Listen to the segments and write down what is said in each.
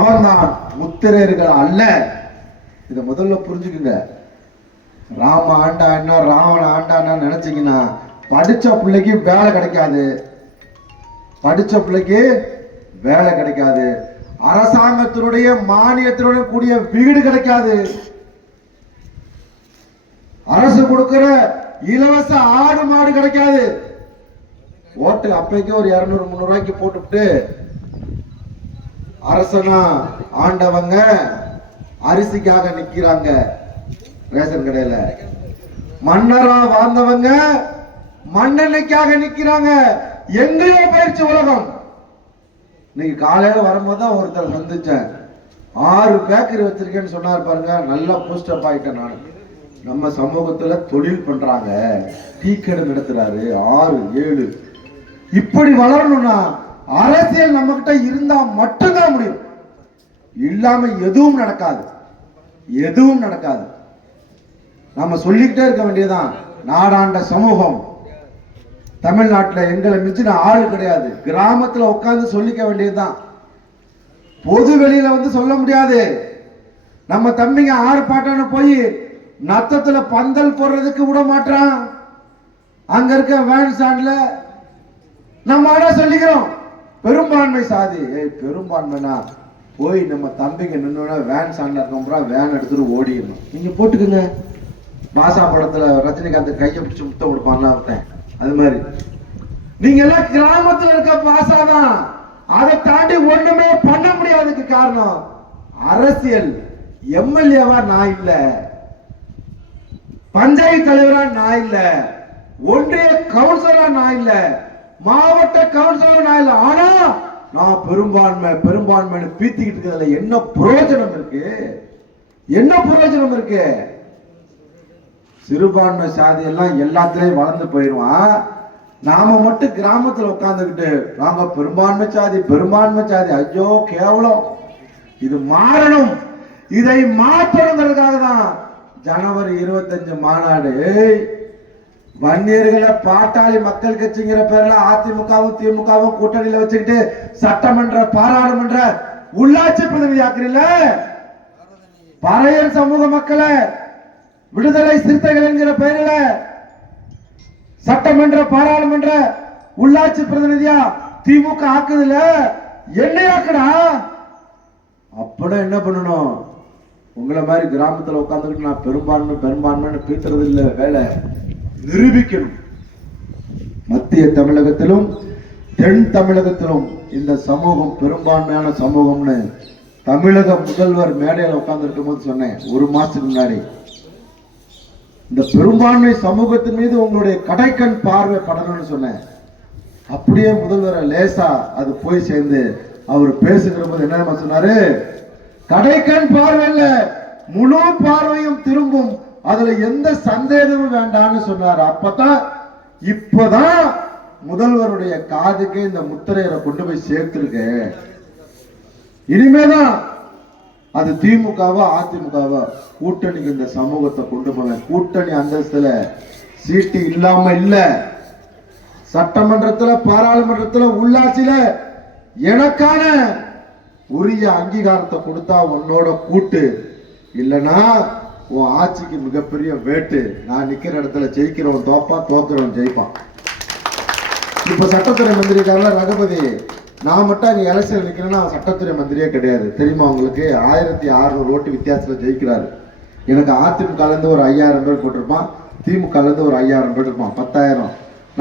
அவன்தான் முத்திரையர்கள் அல்ல. இதை முதல்ல புரிஞ்சுக்குங்க. ராம ஆண்டான்னா ராவண ஆண்டான்னா நினைச்சீங்கன்னா படிச்ச பிள்ளைக்கு வேலை கிடைக்காது. படிச்ச பிள்ளைக்கு வேலை கிடைக்காது. அரசாங்கத்தினுடைய மானியத்தினுடைய கூடிய வீடு கிடைக்காது. அரசு கொடுக்கிற இலவச ஆடு மாடு கிடைக்காது. ஓட்டு அப்பைக்கு ஒரு 200-300 ரூபாய்க்கு போட்டுவிட்டு அரசனா ஆண்டவங்க அரிசிக்காக நிக்கிறாங்க ரேஷன் கடையில. மன்னரா வாழ்ந்தவங்க மண்ணெண்ணைக்காக நிக்கிறாங்க. எங்கேயோ பயிற்சி உலகம். இன்னைக்கு காலையில வரும்போது தான் ஒருத்தர் சந்திச்சேன். 6 பேக்கரி வச்சிருக்கேன்னு சொன்னார் பாருங்க. நல்லா பூஸ்டப் ஆயிட்டேன் நான். நம்ம சமூகத்துல தொழில் பண்றாங்க, டீ கடை நடத்துறாரு, 6, 7 இப்படி வளரணும்னா அரசியல் நம்ம கிட்ட இருந்தா மட்டும்தான் முடியும். இல்லாம எதுவும் நடக்காது. எதுவும் நடக்காது. நம்ம சொல்லிக்கிட்டே இருக்க வேண்டியதுதான். நாடாண்ட சமூகம் தமிழ்நாட்டில் எங்களை மிஞ்சின ஆளு கிடையாது. கிராமத்துல உட்கார்ந்து சொல்லிக்க வேண்டியதுதான். பொது வெளியில வந்து சொல்ல முடியாது. நம்ம தம்பிங்க ஆர்ப்பாட்டம்னு போய் நத்தத்துல பந்தல் போடுறதுக்கு விட மாட்டான். அங்க இருக்க வேன் ஸ்டாண்ட்ல நம்ம சொல்லிக்கிறோம் பெரும்பான்மை சாதி. பெரும்பான்மைனா போய் நம்ம தம்பிங்க நின்று வேன் ஸ்டாண்ட்ல இருக்கோம், வேன் எடுத்துட்டு ஓடிடணும். நீங்க போட்டுக்குங்க. மாசா படத்துல ரஜினிகாந்த் கையை பிடிச்சி முத்தம் கொடுப்பான்ல அவன், அது மாதிரி நீங்க எல்லாம் கிராமத்துல இருக்க பாசாதான். அதை தாண்டி ஒண்ணுமே பண்ண முடியாததுக்கு காரணம் அரசியல். எம்எல்ஏவா நான் இல்ல, பஞ்சாயத்து தலைவரா நான் இல்ல, ஒன்றிய கவுன்சிலரா நான் இல்ல, மாவட்ட கவுன்சிலரா நான் இல்ல. ஆனா நான் பெரும்பான்மை பெரும்பான்மை பீத்திக்கிட்டு இருக்கிறதுல என்ன பிரயோஜனம் இருக்கு? என்ன பிரயோஜனம் இருக்கு? சிறுபான்மை சாதி எல்லாம் எல்லாத்திலையும் வளர்ந்து போயிடுவான். நாம மட்டும் கிராமத்துல உட்கார்ந்துக்கிட்டு நாங்க பெரும்பான்மை சாதி பெரும்பான்மை சாதி. ஐயோ கேவலம். இது மாறணும். இதை மாற்றணுங்கிறதுக்காக தான் ஜனவரி 25 மாநாடு. வன்னியர்களை பாட்டாளி மக்கள் கட்சிங்கிற பேர்ல அதிமுகவும் திமுகவும் கூட்டணியில வச்சுக்கிட்டு சட்டமன்ற பாராளுமன்ற உள்ளாட்சி பிரதிநிதி ஆக்குறீங்க. பறையர் சமூக மக்களை விடுதலை சிறுத்தைகள் என்கிற பெயரில் சட்டமன்ற பாராளுமன்ற உள்ளாட்சி பிரதிநிதியா திமுக ஆக்குதுல. என்னையாக்குடா? அப்பட என்ன பண்ணணும்? உங்களை மாதிரி கிராமத்துல உட்காந்துக்கிட்டு நான் பெரும்பான்மை பெரும்பான்மைன்னு பேசுறது இல்ல. வேலை நிரூபிக்கணும். மத்திய தமிழகத்திலும் தென் தமிழகத்திலும் இந்த சமூகம் பெரும்பான்மையான சமூகம்னு தமிழக முதல்வர் மேடையில் உட்கார்ந்து இருக்கும் போது சொன்னேன் 1 மாசத்துக்கு முன்னாடி. இந்த பெரும்பான்மை சமூகத்தின் மீது உங்களுடைய கடைக்கண் பார்வை படணும்னு சொன்னேன். அப்படியே முதல்வரை லேசா அது போய் சேர்ந்து அவர் பேசுகிற போது என்ன சொன்னாரு? கடைக்கண் பார்வை இல்ல, முழு பார்வையும் திரும்பும், அதுல எந்த சந்தேகமும் வேண்டாம்னு சொன்னார். அப்பதான் இப்பதான் முதல்வருடைய காதுக்கு இந்த முத்திரையரை கொண்டு போய் சேர்த்திருக்க. இனிமேதான் அது திமுகவா அதிமுகவா கூட்டணிக்கு இந்த சமூகத்தை கொண்டு போக. கூட்டணி அந்தஸ்துல சீட்டு இல்லாம இல்ல. சட்டமன்றத்துல பாராளுமன்றத்துல உள்ளாட்சியில எனக்கான உரிய அங்கீகாரத்தை கொடுத்தா உன்னோட கூட்டு, இல்லைன்னா உன் ஆட்சிக்கு மிகப்பெரிய வேட்டு. நான் நிக்கிற இடத்துல ஜெயிக்கிறவன் தோப்பான், தோக்குறவன் ஜெயிப்பான். இப்ப சட்டத்துறை மந்திரி இருக்காருல ரகுபதி, நான் மட்டும் அங்க எலெக்ஷன் நிக்கிறேன்னா சட்டத்துறை மந்திரியே கிடையாது. தெரியுமா உங்களுக்கு? 1600 ஓட்டு வித்தியாசத்துல ஜெயிக்கிறாரு. எனக்கு அதிமுக இருந்து ஒரு 5000 பேர் போட்டிருப்பான், திமுக இருந்து ஒரு 5000 பேர் இருப்பான், 10,000.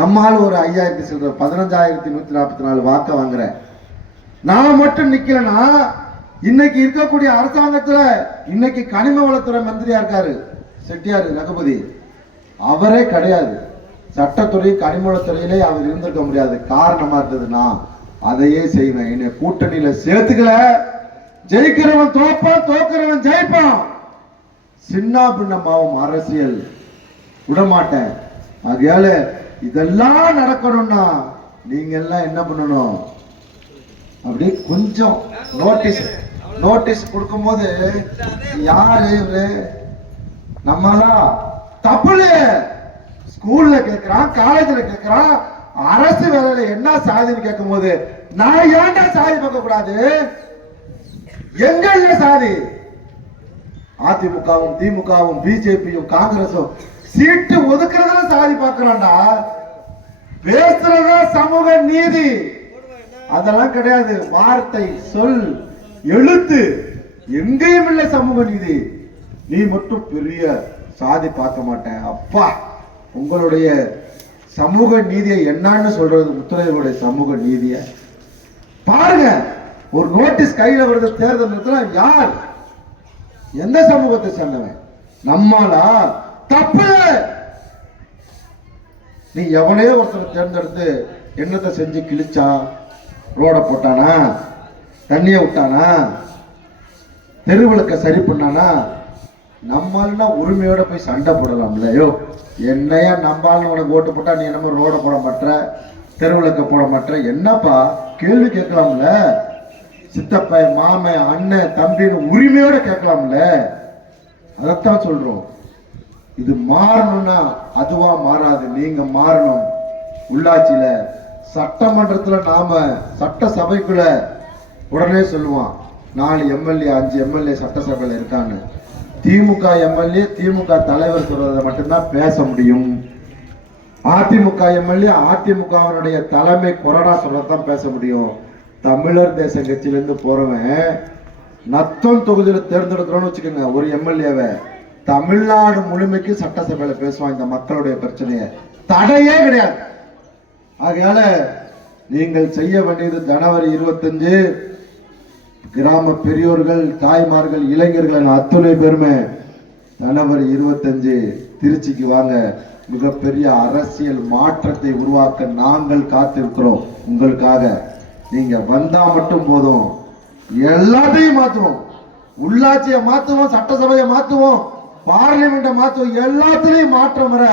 நம்மால் ஒரு 5000 சில்லற 15,144 வாக்க வாங்குறேன். நான் மட்டும் நிக்கலன்னா இன்னைக்கு இருக்கக்கூடிய அரசாங்கத்துல இன்னைக்கு கனிம வளத்துறை மந்திரியா இருக்காரு செட்டியார் ரகுபதி, அவரே கிடையாது. சட்டத்துறை கனிம வளத்துறையிலே அவர் இருந்திருக்க முடியாது. காரணமா இருந்ததுன்னா அதையே செய்வேன். என்னை கூட்டணியில சேர்த்துக்கல, ஜெயிக்கிறவன் தோப்பான், தோக்கிறவன் ஜெயிப்பான். சின்ன பின்னமாவும் அரசியல் விடமாட்டேன். ஆகையால இதெல்லாம் நடக்கணும்னா நீங்க எல்லாம் என்ன பண்ணணும்? அப்படியே கொஞ்சம் நோட்டீஸ் கொடுக்கும் போது யாரு நம்மளா தப்புல ஸ்கூல்ல கேட்கிறான், காலேஜ்ல கேட்கிறான், அரசு வேலையில என்ன சாதின்னு கேட்கும் போது நான் ஏன்டா சாதி பார்க்க கூடாது? எங்க இல்ல சாதி? அதிமுகவும் திமுகவும் பிஜேபியும் காங்கிரஸும் சீட்டு ஒதுக்குறதுல சாதி பார்க்கறான்டா. பேசுறதா சமூக நீதி, அதெல்லாம் கிடையாது. வார்த்தை, சொல், எழுத்து எங்கேயும் இல்லை சமூக நீதி. நீ மட்டும் பெரிய சாதி பார்க்க மாட்டேன். அப்பா, உங்களுடைய சமூக நீதியை என்னன்னு சொல்றது? முத்துரையருடைய சமூக நீதிய பாருங்க. ஒரு நோட்டீஸ் கையில வருது தேர்தல் நேரத்துல, யார் எந்த சமூகத்தை சேர்ந்தவன்? நம்மளா? தப்பு. நீ எவனையோ ஒருத்தர் தேர்ந்தெடுத்து என்னத்தை செஞ்சு கிழிச்சா? ரோட போட்டானா? தண்ணிய விட்டானா? தெருவிளக்க சரி பண்ணானா? நம்மள்னா உரிமையோட போய் சண்டை போடலாம்ல. ஐயோ, என்னையா நம்பாலும் உனக்கு ஓட்டு போட்டா நீ என்னமோ ரோட போட மாட்ட, தெருவிளக்க போட மாட்ட, என்னப்பா கேள்வி கேட்கலாம்ல. சித்தப்ப, மாமன், அண்ணன், தம்பின்னு உரிமையோட கேட்கலாம்ல. அதைத்தான் சொல்றோம். இது மாறணும்னா அதுவா மாறாது, நீங்க மாறணும். உள்ளாட்சியில, சட்டமன்றத்துல, நாம சட்டசபைக்குள்ள உடனே சொல்லுவான் 4 எம்எல்ஏ 5 எம்எல்ஏ சட்டசபையில இருக்காங்க. திமுக எம்எல்ஏ திமுக தலைவர் சொல்றதை மட்டும்தான் பேச முடியும். அதிமுக எம்எல்ஏ அதிமுகவினுடைய தலைமை கொறடா சொல்றதான் பேச முடியும். தமிழர் தேச கட்சியிலிருந்து போறவன் நத்தம் தொகுதியில தேர்ந்தெடுக்கிறோம்னு வச்சுக்கோங்க ஒரு எம்எல்ஏவை, தமிழ்நாடு முழுமைக்கு சட்டசபையில பேசுவான் இந்த மக்களுடைய பிரச்சனையை. தடையே கிடையாது. ஆகையால நீங்கள் செய்ய வேண்டியது ஜனவரி 25 கிராம பெரியோர்கள், தாய்மார்கள், இளைஞர்கள் அத்துணை பேருமே ஜனவரி 25 திருச்சிக்கு வாங்க. மிகப்பெரிய அரசியல் மாற்றத்தை உருவாக்க நாங்கள் காத்திருக்கிறோம் உங்களுக்காக. நீங்க வந்தா மட்டும் போதும், எல்லாத்தையும் மாத்துவோம். உள்ளாட்சியை மாத்துவோம், சட்டசபையை மாத்துவோம், பார்லிமெண்ட்டை மாத்துவோம். எல்லாத்திலையும் மாற்றம் வர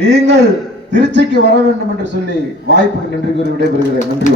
நீங்கள் திருச்சிக்கு வர வேண்டும் என்று சொல்லி வாய்ப்புக்கு நன்றி கூறி விடைபெறுகிறேன். நன்றி.